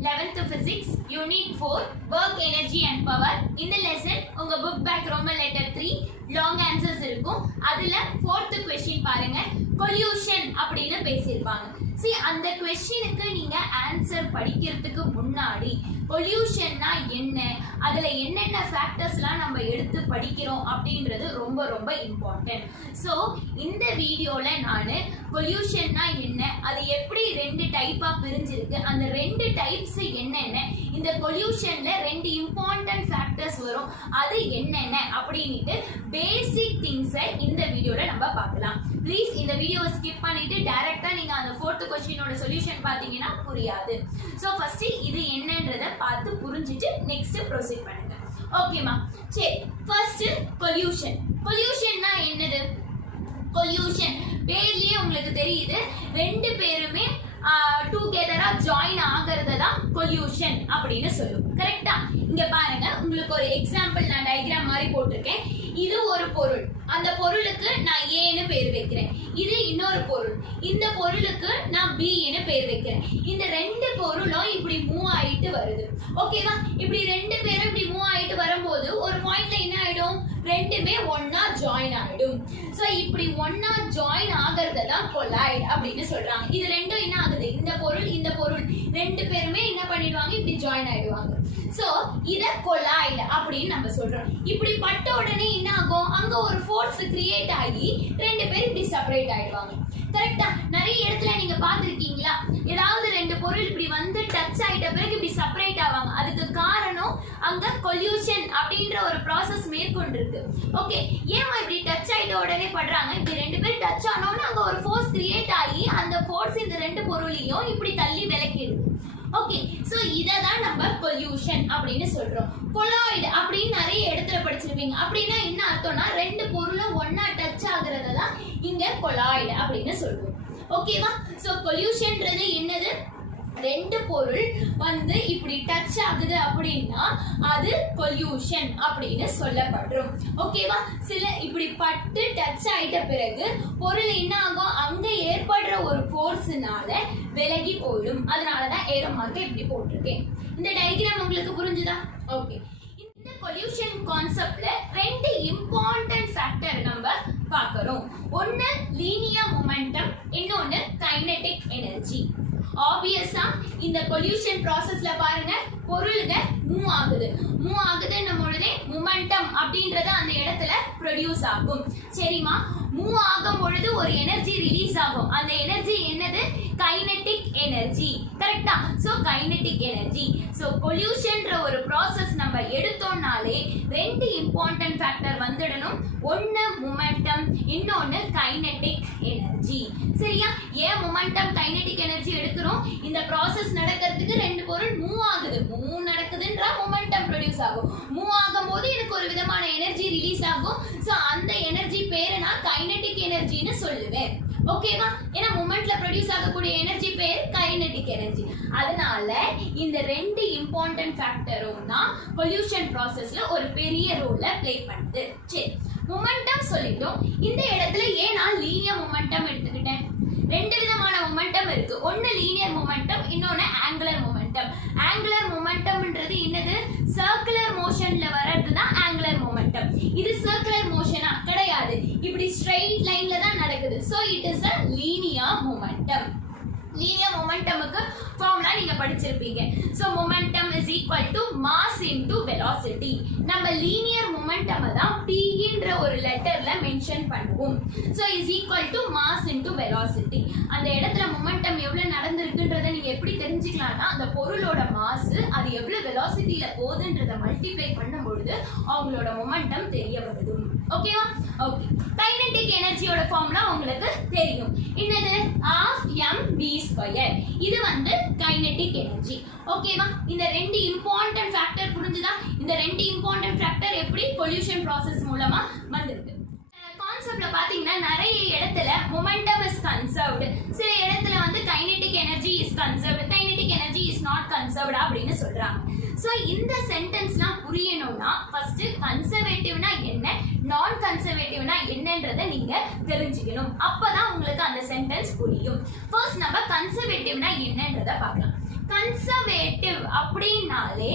11th Physics, Unit 4, Work, Energy and Power. In the lesson, உங்க book back Roman letter 3, long answers இருக்கும். அதுல 4th question பாருங்க, collusion அப்படின்னு பேசியிருப்பாங்க. See, அந்த questionக்கு நீங்க answer படிக்கிறதுக்கு முன்னாடி collusionனா என்ன, அதுல என்னென்ன ஃபேக்டர்ஸ்லாம் நம்ம எடுத்து படிக்கிறோம் அப்படின்றது ரொம்ப ரொம்ப இம்பார்ட்டன்ட். ஸோ இந்த வீடியோல நான் collusionனா என்ன, அது எப்படி ரெண்டு டைப்பா பிரிஞ்சிருக்கு, அந்த ரெண்டு டைப்ஸ் என்னென்ன, இந்த collusionல ரெண்டு இம்பார்ட்டன்ட் ஃபேக்டர்ஸ் வரும், அது என்னென்ன அப்படின்ட்டு பேசிக் திங்ஸை இந்த வீடியோல நம்ம பார்க்கலாம். ப்ளீஸ் இந்த வீடியோவை ஸ்கிப் பண்ணிட்டு டைரக்டா நீங்க அந்த 4th கொஸ்டினோட சொல்யூஷன் பாத்தீங்கன்னா புரியாது. ஸோ ஃபர்ஸ்ட் இது என்னன்றதை பார்த்து புரிஞ்சுட்டு நெக்ஸ்ட் ப்ரொசீட் பண்ணுங்க. ஓகேமா? சரி, ஃபர்ஸ்ட் collusion. collusionனா என்னது? collusion பேர்லயே உங்களுக்கு தெரியுது, ரெண்டு பேருமே டுகெதரா ஜாயின் ஆகிறது தான் collusion அப்படின்னு சொல்லுவோம். கரெக்டா? இங்க பாருங்க, உங்களுக்கு ஒரு எக்ஸாம்பிள் நான் டயக்ராம் மாதிரி போட்டிருக்கேன். இது ஒரு பொருள், அந்த பொருளுக்கு நான் ஏன்னு பேர் வைக்கிறேன். இது இன்னொரு பொருள், இந்த பொருளுக்கு நான் பின்னு பேர் வைக்கிறேன். இந்த ரெண்டு பொருளும் இப்படி மூவ் ஆயிட்டு வருது. ஓகேவா? இப்படி ரெண்டு பேரும் இப்படி மூவ் ஆயிட்டு வரும்போது ஒரு பாயிண்ட்ல என்ன ஆயிடும், ரெண்டுமே ஒன்னா ஜாயின் ஆயிடும். சோ இப்படி ஒன்னா ஜாயின் ஆகிறது தான் கொலைட் அப்படின்னு சொல்றாங்க. இது ரெண்டும் என்ன ஆகுது, இந்த பொருள் ரெண்டு பேருமே என்ன பண்ணிடுவாங்க, இப்படி ஜாயின் ஆயிடுவாங்க. சோ இத கொலைட் அப்படின்னு நம்ம சொல்றோம். இப்படி பட்ட உடனே என்ன ஆகும், அங்க ஒரு ஃபோர்ஸ் கிரியேட் ஆகி ரெண்டு பேரும் இப்படி செப்பரேட் ஆயிடுவாங்க. கரெக்டா? நிறைய இடத்துல நீங்க பாத்துருக்கீங்களா, ஏதாவது ரெண்டு பொருள் இப்படி வந்து டச் ஆயிட்ட பிறகு இப்படி செப்பரேட் ஆவாங்க. அதுக்கு காரணம் அங்க collusion அப்படின்ற ஒரு ப்ராசஸ் மேற்கொண்டிருக்கு. ஓகே, ஏன் இப்படி டச் ஆயிட்ட உடனே பண்றாங்க, இப்படி ரெண்டு பேரும் டச் ஆனோன்னு அங்க ஒரு ஃபோர்ஸ் கிரியேட் ஆகி அந்த ஃபோர்ஸ் இந்த ரெண்டு பொருளையும் இப்படி தள்ளி விலக்கிடுது. ஓகே, சோ இததான் நம்ம collusion அப்படின்னு சொல்றோம். கொலாய்டு அப்படின்னு நிறைய இடத்துல படிச்சிருப்பீங்க. அப்படின்னா என்ன அர்த்தம்னா, ரெண்டு பொருளும் ஒன்னா டச் ஆகுறத தான் இங்க கொலாய்டு அப்படின்னு சொல்றோம். ஓகேவா? சோ collusionன்றது என்னது, ரெண்டு பொருள் வந்து இப்படி டச் ஆகுது அப்படின்னா அது collusion அப்படின்னு சொல்லப்படுறோம். ஓகேவா? சில இப்படி பட்டு டச் ஆயிட்ட பிறகு பொருள் என்ன ஆகும், அங்க ஏற்படுற ஒரு ஃபோர்ஸ்னால விலகி போயிடும். அதனாலதான் ஏரோ மார்க்கை இப்படி போட்டிருக்கேன். இந்த டயக்ராம் உங்களுக்கு புரிஞ்சுதா? ஓகே, இந்த collusion கான்செப்ட்ல ரெண்டு இம்பார்ட்டன்ட் ஃபேக்டர் நம்ம பார்க்கறோம். ஒன்னு லீனியர் மொமெண்டம், இன்னொன்னு கைனெடிக் எனர்ஜி. ஆப்வியஸா இந்த collusion ப்ராசஸ்ல பாருங்க, பொருளுங்க மூவ் ஆகுதுன்னும் பொழுதே மொமெண்டம் அப்படின்றது அந்த இடத்துல ப்ரொடியூஸ் ஆகும். சரிமா? மூவ் ஆகும் பொழுது ஒரு எனர்ஜி ரிலீஸ் ஆகும். அந்த எனர்ஜி என்னது, கைனெடிக் எனர்ஜி. கரெக்டா? So kinetic energy. சோ collusionன்ற ஒரு ப்ராசஸ் நம்ம எடுத்தோம்னாலே ரெண்டு இம்பார்ட்டன்ட் ஃபேக்டர் வந்துடணும். ஒன்னு மொமெண்டம், இன்னொன்னு கைனெடிக் எனர்ஜி. சரியா? ஏன் மொமெண்டம் கைனெடிக் எனர்ஜி எடுக்கிறோம், இந்த ப்ராசஸ் நடக்கிறதுக்கு ரெண்டு பொருள் மூவ் ஆகுது, மூவ் நடக்குதுன்றா மொமெண்டம் ப்ரொடியூஸ் ஆகும். மூவ் ஆகும்போது எனக்கு ஒரு விதமான எனர்ஜி ரிலீஸ் ஆகும். சோ அந்த எனர்ஜி பேரை நான் கைனெடிக் எனர்ஜின்னு சொல்லுவேன். ஓகேவா? ஏன்னா மொமெண்ட்ல ப்ரொடியூஸ் ஆகக்கூடிய எனர்ஜி பேர் கைனெடிக் எனர்ஜி. அதனால இந்த ரெண்டு இம்பார்ட்டன்ட் ஃபேக்டரும் தான் collusion ப்ராசஸ்ல ஒரு பெரிய ரோல ப்ளே பண்ணுது. சரி, மொமெண்டம் சொல்லிட்டோம். இந்த இடத்துல ஏன் நான் லீனியர் மொமெண்டம் எடுத்துக்கிட்டேன்? ரெண்டு விதமான மொமெண்டம் இருக்கு. ஒன்னு லீனியர் மொமெண்டம், இன்னொன்னு ஆங்குலர் மொமெண்டம். ஆங்குலர் மொமெண்டம்ன்றது என்னது, சர்க்குலர் மோஷன்ல வர்றது தான் ஆங்குலர் மொமெண்டம். இது சர்க்குலர் மோஷனா கிடையாது, இப்படி ஸ்ட்ரெயிட் லைன்ல தான் நடக்குது. So it is a linear momentum. Linear மொமெண்டமுக்கு ஃபார்முலா நீங்க படிச்சிருப்பீங்க. So momentum is equal to mass into velocity. நம்ம லீனியர் மொமெண்டம் தான் p ன்ற ஒரு லெட்டர்ல மென்ஷன் பண்ணுவோம். So is equal to mass into velocity. அந்த இடத்துல மொமெண்டம் எவ்வளவு நடந்திருக்குன்றதை நீங்க எப்படி தெரிஞ்சுக்கலாம்னா, அந்த பொருளோட மாஸ் அது எவ்வளவு வெலாசிட்டியில போகுதுன்றதை மல்டிப்ளை பண்ணும் பொழுது அவங்களோட மொமெண்டம் தெரிய வருது. ஓகேவா? ஓகே, கைனெடிக் எனர்ஜியோட ஃபார்முலா உங்களுக்கு தெரியும். என்னது, half mv². இது வந்து கைனெடிக் எனர்ஜி. ஓகேவா? இந்த ரெண்டு இம்பார்ட்டன்ட் ஃபேக்டர் புரிஞ்சுதா? இந்த ரெண்டு இம்பார்ட்டன்ட் ஃபேக்டர் எப்படி collusion ப்ராசஸ் மூலமா வந்திருக்கு. கான்செப்ட்ல பாத்தீங்கன்னா நிறைய இடத்துல மொமெண்டம் இஸ் கன்சர்வ்டு, சில இடத்துல வந்து kinetic energy is conserved, kinetic energy is not conserved அப்படின்னு சொல்றாங்க. சோ இந்த சென்டென்ஸ்லாம் புரியணும்னா ஃபர்ஸ்ட் கன்சர்வேட்டிவ்னா என்ன, நான் கன்சர்வேட்டிவ்னா என்னன்றதை நீங்க தெரிஞ்சுக்கணும். அப்பதான் உங்களுக்கு அந்த சென்டென்ஸ் புரியும். ஃபர்ஸ்ட் நம்ம கன்சர்வேட்டிவ்னா என்னன்றதை பார்க்கலாம். கன்சர்வேட்டிவ் அப்படினாலே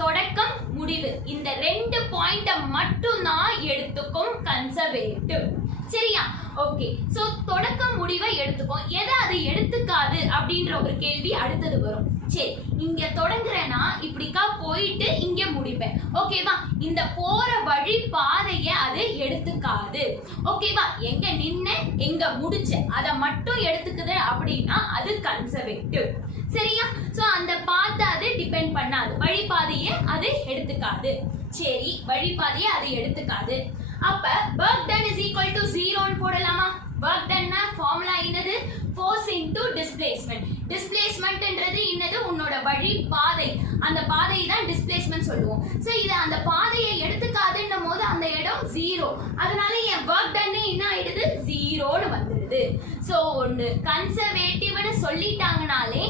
தொடக்கம் முடிவு இந்த ரெண்டு பாயிண்ட மட்டும் தான் எடுத்துக்கும் கன்சர்வேட்டிவ். சரியா? ஓகே. சோ தொடக்கம் முடிவை எடுத்துக்கும். எதை அது எடுத்துக்காது அப்படின்ற ஒரு கேள்வி அடுத்தது வரும். சரி, இங்க தொடங்குறேன்னா இப்படிக்கா போயிட்டு இங்க முடிப்பேன். ஓகேவா? இந்த போற வழி பாதைய அது எடுத்துக்காது. ஓகேவா? எங்க நின்ன எங்க முடிச்ச அத மட்டும் எடுத்துக்குது அப்படின்னா அது கன்சர்வேட்டிவ். சரியா? சோ அந்த பாத்தை அது டிபெண்ட் பண்ணாது. வழிபாதையை அது எடுத்துக்காது. சரி, வழிபாதையை அது எடுத்துக்காது. அப்ப work done is equal to 0 ன்னு போடலாமா? work done னா ஃபார்முலா என்னது? force into displacement. displacementன்றது என்னது? உன்னோட வழி பாதை. அந்த பாதையை தான் displacement சொல்லுவோம். சோ இது அந்த பாதையை எடுத்துக்காதுன்னும் போது அந்த இடம் 0. அதனால என் work done என்ன ஆயிடுது? 0 ன்னு வந்துடுது. சோ ஒன்னு கன்சர்வேட்டிவ்னு சொல்லிட்டாங்கனாலே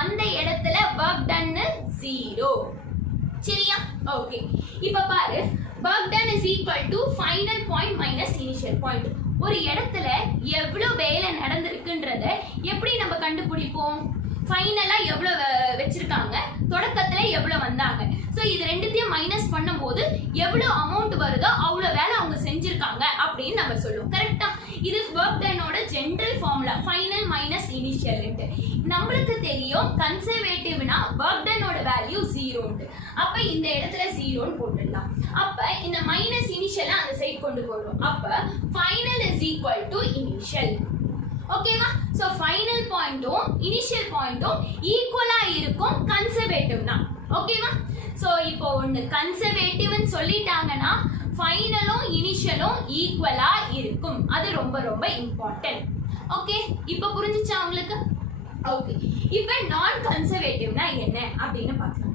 அந்த இடத்துல work done 0. சரியா? ஓகே. இப்ப பாரு, work done is equal to final point minus initial point. ஒரு இடத்துல எவ்வளவு வேலை நடந்திருக்குன்றத எப்படி நம்ம கண்டுபிடிப்போம்? ஃபைனலா எவ்வளவு வச்சிருக்காங்க, தொடக்கத்துல எவ்வளவு வந்தாங்க. சோ இது ரெண்டுத்தையும் மைனஸ் பண்ணும்போது எவ்வளவு அமௌண்ட் வருதோ அவ்வளவு வேலை அவங்க செஞ்சிருக்காங்க அப்படின்னு நம்ம சொல்லுவோம். கரெக்டா? இது work done ஓட general formula, final minus initial. நம்மளுக்கு தெரியும் கன்சர்வேட்டிவ்னா work done ஓட வேல்யூ 0. அப்ப இந்த இடத்துல 0 ன்னு போட்டுடலாம். அப்ப இந்த மைனஸ் இனிஷியலை அந்த சைடு கொண்டு போறோம். அப்ப final is equal to initial. ஓகேவா? சோ ஃபைனல் பாயிண்டும் இனிஷியல் பாயிண்டும் ஈக்குவலா இருக்கும் கன்சர்வேட்டிவ்னா. ஓகேவா? சோ இப்போ ஒன்னு கன்சர்வேட்டிவ்னு சொல்லிட்டாங்கன்னா ஃபைனலும் இனிஷியலும் ஈக்குவலா இருக்கும். அது ரொம்ப ரொம்ப இம்பார்ட்டன்ட். ஓகே, இப்போ புரிஞ்சுச்சா உங்களுக்கு? ஓகே. இப்போ நான் கன்சர்வேட்டிவ்னா என்ன அப்படின்னு பார்க்கலாம்.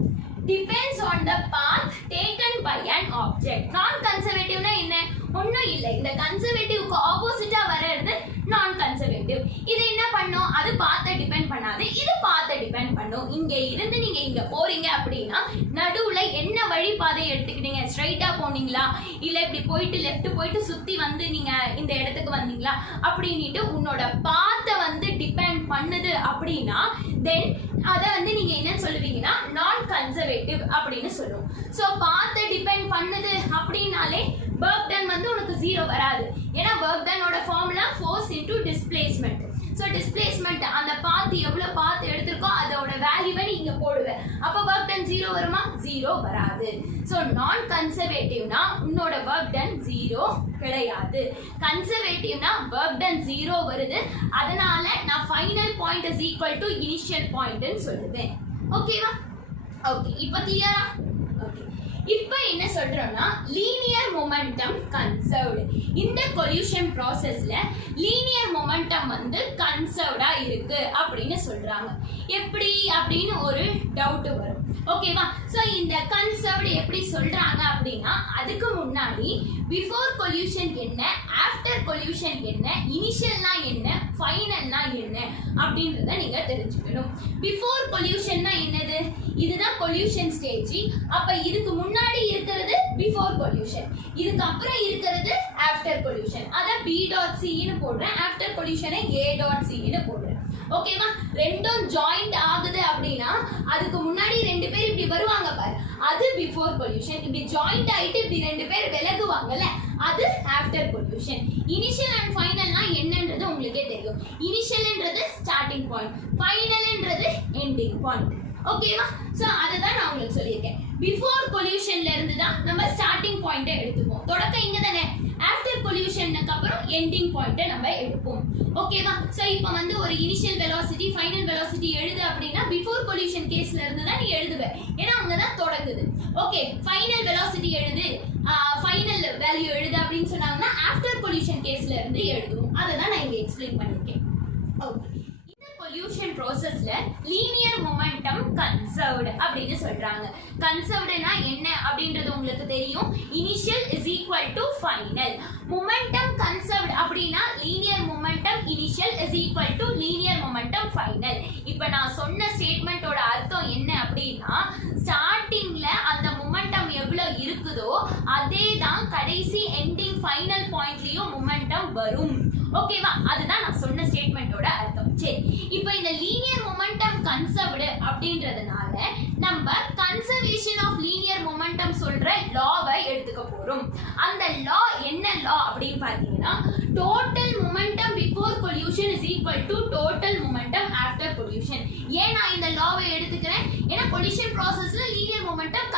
depends on the path taken by an object. நான் கன்சர்வேட்டிவ்னா என்ன? ஒண்ணும் இல்ல, இந்த கன்சர்வேட்டிவ்க்கு ஆப்போசிட்டா வர்றது நான் கன்சர்வேட்டிவ். இது என்ன பண்ணும்? அது பாத்தை டிபெண்ட் பண்ணாது, இது பாத்தை டிபெண்ட் பண்ணும். இங்க இருந்து நீங்க இங்க போறீங்க அப்படின்னா நடுவுல என்ன வழிபாதை எடுத்துக்கிட்டீங்க? ஸ்ட்ரைட்டா போனீங்களா, இல்ல இப்படி போயிட்டு லெஃப்ட் போயிட்டு சுத்தி வந்து நீங்க இந்த இடத்துக்கு வந்தீங்களா அப்படின்னுட்டு உன்னோட பாத்தை வந்து டிபெண்ட் பண்ணுது அப்படின்னா தென் அத வந்து நீங்க என்ன சொல்லுவீங்கன்னா நான் கன்சர்வேட்டிவ் அப்படின்னு சொல்லுவோம். சோ பாத்தை டிபெண்ட் பண்ணுது அப்படின்னாலே work done வந்து உனக்கு 0 வராது. ஏன்னா work done ஓட formula force into displacement. So displacement அந்த பாத் எவ்வளவு பாத் எடுத்துக்கோ அதோட வேல்யூவை நீங்க போடுவ. அப்ப work done 0 வருமா? 0 வராது. சோ நான் கன்சர்வேட்டிவ்னா உன்னோட work done 0 கிடையாது. கன்சர்வேட்டிவ்னா work done 0 வருது. அதனால நான் final point is equal to initial point ன்னு சொல்லுவேன். ஓகேவா? ஓகே, இப்போ கிளியரா? ஓகே. இப்போ என்ன சொல்றோம்னா லீனியர் மொமெண்டம் கன்சர்வ்டு. இந்த கொல்யூஷன் ப்ராசஸ்ல லீனியர் மொமெண்டம் வந்து கன்சர்வ்டா இருக்கு அப்படின்னு சொல்றாங்க. எப்படி அப்படின்னு ஒரு டவுட் வரும். ஓகேவா? சோ இந்த கன்சர்வ்டு எப்படி சொல்றாங்க அப்படின்னா அதுக்கு முன்னாடி பிஃபோர் கொல்யூஷன் என்ன, ஆஃப்டர் கொல்யூஷன் என்ன, இனிஷியல்னா என்ன, ஃபைனல்னா என்ன அப்படின்றத நீங்க தெரிஞ்சுக்கணும். பிஃபோர் கொல்யூஷன்னா என்னது? இதுதான் கொல்யூஷன் ஸ்டேஜ். அப்ப இதுக்கு முன்னாடி இருக்கிறது பிஃபோர் கொல்யூஷன், இதுக்கு அப்புறம் இருக்கிறது ஆஃப்டர் கொல்யூஷன். அத B.C ன்னு போடுறேன், ஆஃப்டர் கொல்யூஷனை A.C ன்னு போடுறேன். ஓகேவா? ரெண்டும் ஜாயிண்ட் ஆகுது அப்படின்னா அதுக்கு முன்னாடி ரெண்டு பேர் இப்படி வருவாங்க பாரு, அது பிஃபோர் கொல்யூஷன். இப்படி ஜாயிண்ட் ஆயிட்டு இப்படி ரெண்டு பேர் விலகுவாங்கல்ல, அது ஆஃப்டர் கொல்யூஷன். இனிஷியல் அண்ட் ஃபைனல்னா என்னன்றது உங்களுக்கே தெரியும். இனிஷியல்ன்றது ஸ்டார்டிங் பாயிண்ட், ஃபைனல்ன்றது எண்டிங் பாயிண்ட். ஓகேவா? சோ அதுதான் நான் உங்களுக்கு சொல்லியிருக்கேன். பிஃபோர் கொல்யூஷன்ல இருந்து தான் நம்ம ஸ்டார்டிங் பாயிண்ட்டை எடுத்துப்போம். தொடக்கம் இங்க தானே, ஆஃப்டர் கொல்யூஷனுக்கு அப்புறம் எண்டிங் பாயிண்ட்டை நம்ம எடுப்போம். ஓகேவா? சோ இப்போ வந்து ஒரு இனிஷியல் வெலாசிட்டி ஃபைனல் வெலாசிட்டி எழுது அப்படின்னா பிஃபோர் கொல்யூஷன் கேஸ்ல இருந்து தான் நீ எழுதுவ, ஏன்னா அங்க தான் தொடங்குது. ஓகே, ஃபைனல் வெலாசிட்டி எழுது, ஃபைனல் வேல்யூ எழுது அப்படின்னு சொன்னாங்கன்னா ஆஃப்டர் கொல்யூஷன் கேஸ்ல இருந்து எழுதுவோம். அதை தான் நான் இங்க எக்ஸ்பிளைன் பண்ணிருக்கேன். ஓகே, கொல்யூஷன் ப்ராசஸ்ல லீனியர் மொமெண்டம் கன்சர்வ்டு அப்படின்னு சொல்றாங்க. கன்சர்வ்டுனா என்ன அப்படின்றது உங்களுக்கு தெரியும். Initial is equal to final. Momentum conserved அப்படின்னா linear momentum initial is equal to linear momentum final. இப்போ நான் சொன்ன ஸ்டேட்மெண்டோட அர்த்தம் என்ன அப்படின்னா ஸ்டார்டிங்ல அந்த மொமெண்டம் எவ்வளவு இருக்குதோ அதே தான் கடைசி எண்டிங் ஃபைனல் ஃபைனல் பாயிண்ட்லயும் மொமெண்டம் வரும். ஓகேவா? அதுதான் நான் சொன்ன ஸ்டேட்மெண்டோட அர்த்தம். சரி, இப்போ இந்த லீனியர் மொமெண்டம் கன்சர்வ்டு அப்படின்றதுனால நம்ம கன்சர்வேஷன் ஆஃப் லீனியர் மொமெண்டம் சொல்ற லாவை எடுத்துக்க போறோம். அந்த லா என்ன லா அப்படின்னு பாத்தீங்கன்னா, total momentum before collision is equal to total momentum after coalition. ஏன் நான் இந்த லாவை எடுத்துக்கிறேன்? ஏன்னா கொல்யூஷன் ப்ராசஸ்ல லீனியர் மொமெண்டம்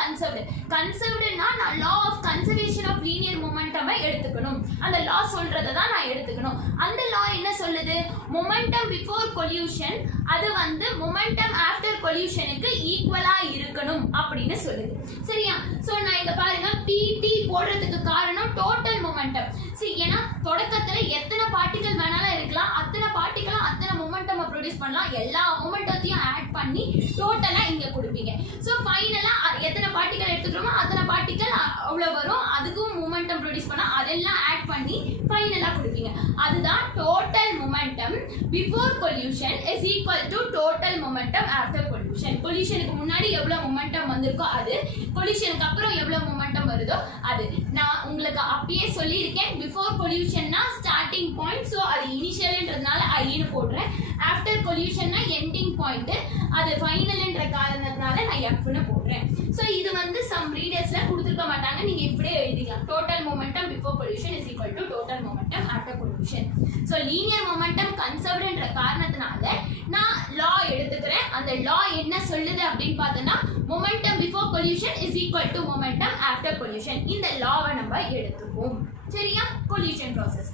கன்சர்வ்டுனா நான் law of conservation of linear மொமெண்டமை எடுத்துக்கணும். அந்த லா சொல்றதை தான் நான் எடுத்துக்கணும். அந்த லா என்ன சொல்லுது? மொமெண்டம் பிஃபோர் கொல்யூஷன் அது வந்து மொமெண்டம் ஆஃப்டர் கொல்யூஷனுக்கு ஈக்குவலா இருக்கணும் அப்படின்னு சொல்லுது. சரியா? சோ நான் இங்க பாருங்க PT போடுறதுக்கு காரணம் டோட்டல் மொமெண்டம். சரி, ஏன்னா தொடக்கத்துல எத்தனை பார்ட்டிகல் வேணாலும் இருக்கலாம், அத்தனை பார்ட்டிகலும் அத்தனை மொமெண்டம் ப்ரொடியூஸ் பண்ணலாம். எல்லா மொமெண்டத்தையும் ஆட் பண்ணி டோட்டலா இங்க கொடுப்பீங்க. சோ ஃபைனலா எத்தனை பார்ட்டிகல் எடுத்துக்கிறோமோ அத்தனை பார்ட்டிகல் அவ்வளவு வரும். அதுக்கும் மொமெண்டம் ப்ரொடியூஸ் பண்ணா அதெல்லாம் ஆட் பண்ணி ஃபைனலா கொடுப்பீங்க. அதுதான் total momentum before collision is equal to total momentum after collision. கொல்யூஷனுக்கு முன்னாடி எவ்வளவு மொமெண்டம் வந்திருக்கோ அது, கொல்யூஷனுக்கு அப்புறம் எவ்வளவு மொமெண்டம் வருதோ அது. நான் உங்களுக்கு அப்பயே சொல்லியிருக்கேன், பிஃபோர் கொல்யூஷன்னா ஸ்டார்டிங் பாயிண்ட், ஸோ அது இனிஷியல்ன்றதுனால ஐன்னு போடுறேன். ஆஃப்டர் கொல்யூஷன்னா எண்டிங் பாயிண்ட், அது ஃபைனல்ன்ற காரணத்தினால நான் எஃப்னு போடுறேன். ஸோ இது வந்து சம் ரீடர்ஸ்ல கொடுத்துருக்க மாட்டாங்க, நீங்க இப்படியே எழுதிக்கலாம். Total momentum before collision is equal to total momentum after collision. So linear momentum கன்சர்வ்டுன்ற காரணத்தினால நான் லா எடுத்துக்கிறேன். அந்த லா என்ன சொல்லுது அப்படின்னு பார்த்தோன்னா, momentum before collision is equal to momentum after coalition. இந்த லாவை நம்ம எடுத்துப்போம். சரியா? Coalition process.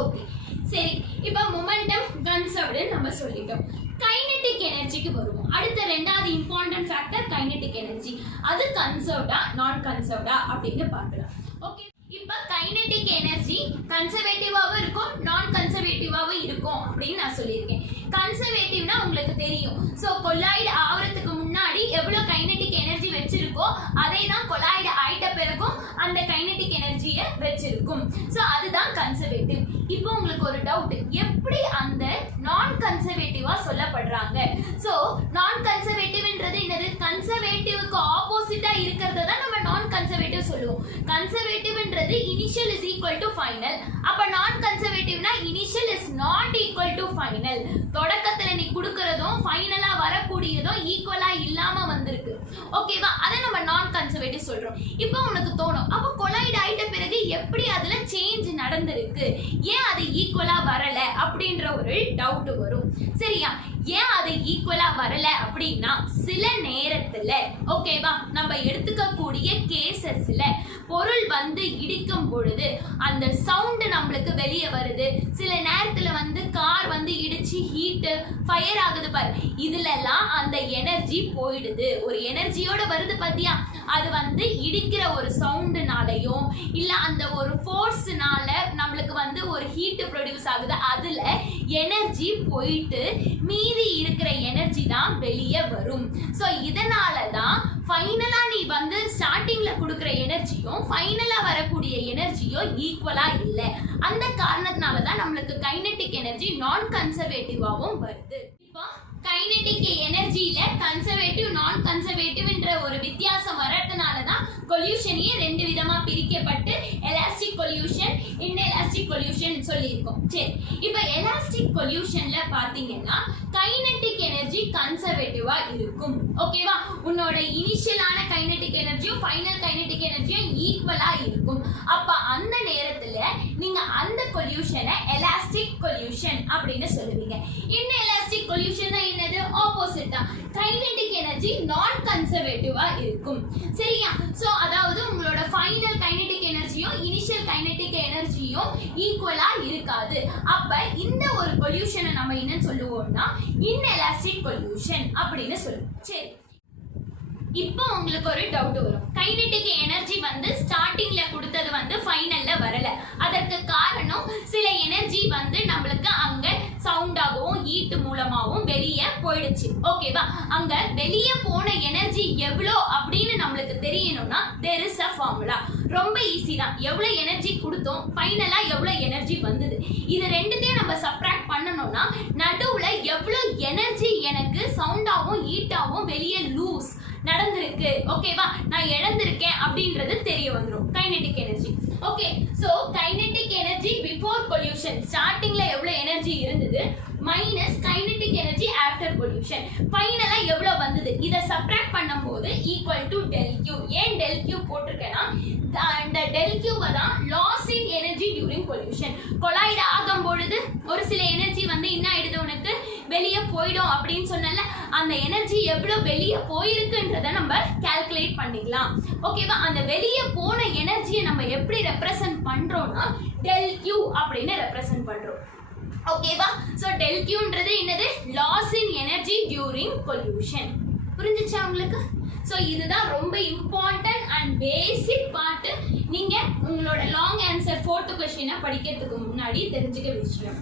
ஓகே, சரி, இப்போ மொமெண்டம் கன்சர்வ்டு நம்ம சொல்லிட்டோம். கைனெட்டிக் எனர்ஜிக்கு வருவோம். அடுத்த ரெண்டாவது இம்பார்ட்டன்ட் ஃபேக்டர் கைனெட்டிக் எனர்ஜி. அது கன்சர்வ்டா நான் கன்சர்வ்டா அப்படின்னு பார்க்கலாம். ஓகே, இப்போ கைனெட்டிக் எனர்ஜி கன்சர்வேட்டிவாவும் இருக்கும் நான் கன்சர்வேட்டிவாவும் இருக்கும் அப்படின்னு நான் சொல்லியிருக்கேன். கன்சர்வேட்டிவ்னா உங்களுக்கு தெரியும். ஸோ கொலாய்டு ஆகிறதுக்கு முன்னாடி எவ்வளோ கைனெட்டிக் எனர்ஜி வச்சிருக்கோ அதே தான் கொலாய்டு ஆயிட்ட பிறகும் அந்த கைனெட்டிக் எனர்ஜியை வச்சிருக்கும். ஸோ அதுதான் கன்சர்வேட்டிவ். இப்போ உங்களுக்கு ஒரு டவுட், எப்படி அந்த நான் கன்சர்வேட்டிவா சொல்லப்படுறாங்க? ஸோ நான் கன்சர்வேட்டிவ்ன்றது என்னது? கன்சர்வேட்டிவ்க்கு ஆப்போசிட்டா இருக்கிறத தான் நம்ம நான் கன்சர்வேட்டிவ் சொல்லுவோம். கன்சர்வேட்டிவ்ன்றது initial is equal to final. அப்ப நான் கன்சர்வேட்டிவ்னா initial is not equal to final. தொடக்கத்துல நீ கொடுக்கறதும் ஃபைனலா வரக்கூடியதும் ஈக்குவலா இல்லாம வந்திருக்கு. ஓகேவா? அதை நம்ம நான் கன்சர்வேட்டிவ் சொல்றோம். இப்போ உனக்கு தோணும், அப்ப கொலாய்டு ஆயிட்ட பிறகு எப்படி அதுல சேஞ்ச் நடந்திருக்கு, ஏன் அது ஈக்குவலா வரல அப்படின்ற ஒரு டவுட் வரும். சரியா? ஏன் அது ஈக்குவலா வரல அப்படின்னா, சில நேரத்துல ஓகேவா நம்ம எடுத்துக்கக்கூடிய கேசஸ்ல பொருள் வந்து இடிக்கும் பொழுது அந்த சவுண்ட் நம்மளுக்கு வெளியே வருது. சில நேரத்துல வந்து கார் வந்து இடிச்சு ஹீட் ஃபயர் ஆகுது பாரு, இதுலலாம் அந்த எனர்ஜி போயிடுது. ஒரு எனர்ஜியோட வருது பாத்தியா, அது வந்து இடிக்கிற ஒரு சவுண்டுனாலையும் இல்ல அந்த ஒரு ஃபோர்ஸ்னால நம்மளுக்கு வந்து ஒரு ஹீட் ப்ரொடியூஸ் ஆகுது. அதுல எனர்ஜி போயிட்டு மீதி இருக்கிற எனர்ஜி தான் வெளியே வரும். ஸோ இதனால தான் ஃபைனலா நீ வந்து ஸ்டார்டிங்ல கொடுக்குற எனர்ஜியும் ஃபைனலா வரக்கூடிய எனர்ஜியும் ஈக்குவலா இல்லை. அந்த காரணத்தினால தான் நம்மளுக்கு கைனெட்டிக் எனர்ஜி நான் கன்சர்வேட்டிவாகவும் வருது. இப்போ கைனெட்டிக் எனர்ஜியில கன்சர்வேட்டிவ் நான் கன்சர்வேட்டிவ்ன்ற ஒரு வித்தியாசம் வர்றதுனால தான் கொல்யூஷனையே ரெண்டு விதமா பிரிக்கப்பட்டு எலாஸ்டிக் கொல்யூஷன் இன்எலாஸ்டிக் கொல்யூஷன் சொல்லியிருக்கோம். சரி, இப்போ எலாஸ்டிக் கொல்யூஷன்ல பாத்தீங்கன்னா கைனெட்டிக் எனர்ஜி கன்சர்வேட்டிவா இருக்கும். ஓகேவா? உன்னோட இனிஷியலான கைனெட்டிக் எனர்ஜியும் ஃபைனல் கைனெட்டிக் எனர்ஜியும் ஈக்குவலா இருக்கும். அப்ப அந்த நேரத்துல நீங்க அந்த கொல்யூஷனை எலாஸ்டிக் கொல்யூஷன் அப்படின்னு சொல்லுவீங்க. இன்எலாஸ்டிக் கொல்யூஷன் என்னது? ஆப்போசிட் தான். கைனெட்டிக் எனர்ஜி நான் கன்சர்வேட்டிவா இருக்கும். சரியா? சோ அதாவது உங்களோட ஃபைனல் கைனெட்டிக் எனர்ஜியும் இனிஷியல் கைனெட்டிக் எனர்ஜியும் ஈக்குவலா இருக்காது. அப்ப இந்த ஒரு கொல்யூஷனை நம்ம என்ன சொல்லுவோம்னா இன்எலாஸ்டிக் கொல்யூஷன் அப்படின்னு சொல்லுவோம். சரி, இப்போ உங்களுக்கு ஒரு டவுட் வரும், கைனெட்டிக் எனர்ஜி வந்து ஸ்டார்டிங்ல கொடுத்தது வந்து ஃபைனல்ல வரல. அதற்கு காரணம் சில எனர்ஜி வந்து நம்மளுக்கு அங்க சவுண்டாகவும் ஹீட் மூலமாகவும் வெளியே போயிடுச்சு. ஓகேவா? அங்க வெளியே போன எனர்ஜி எவ்வளோ அப்படின்னு நம்மளுக்கு தெரியணும்னா there is a formula. ரொம்ப ஈஸி தான். எவ்வளவு எனர்ஜி கொடுத்தோம், ஃபைனலா எவ்வளவு எனர்ஜி வந்தது, இது ரெண்டுத்தையும் நம்ம சப்ட்ராக்ட் பண்ணணும்னா நடுவுல எவ்வளவு எனர்ஜி எனக்கு சவுண்டாகவும் ஹீட்டாகவும் வெளியே லூஸ் நடந்திருக்கு, ஓகேவா, நான் இழந்திருக்கேன் அப்படின்றது தெரிய வந்துரும் kinetic energy. Okay, so kinetic energy before collision ஸ்டார்டிங்ல எவ்வளவு எனர்ஜி இருந்தது minus kinetic energy after collision ஃபைனலா எவ்வளவு வந்தது, இத சப்ட்ராக்ட் பண்ணும்போது ஈக்குவல் டு டெல் கியூ. ஏன் டெல் கியூ போட்டிருக்கேன்னா அந்த டெல் கியூவை தான் loss in energy during collision. Collide ஆகும் பொழுது ஒரு சில எனர்ஜி வந்து என்ன ஆயிடுது, உனக்கு வெளியே போயிடும் அப்படின்னு சொன்னல, அந்த எனர்ஜி எவ்வளவு வெளியே போயிருக்குன்றத நம்ம கால்குலேட் பண்ணிக்கலாம். ஓகேவா, அந்த வெளியே போன எனர்ஜியை நம்ம எப்படி ரெப்ரசன்ட் பண்றோம்னா டெல் கியூ அப்படின்னு ரெப்ரசன்ட் பண்றோம். ஓகேவா, சோ டெல் கியூன்றது என்னது, loss in energy during collision. புரிஞ்சுச்சா உங்களுக்கு? சோ இதுதான் ரொம்ப இம்பார்ட்டன்ட் அண்ட் பேசிக் பார்ட். நீங்க உங்களோட லாங் ஆன்சர் 4th क्वेश्चन படிக்கிறதுக்கு முன்னாடி தெரிஞ்சுக்க விஷயம்.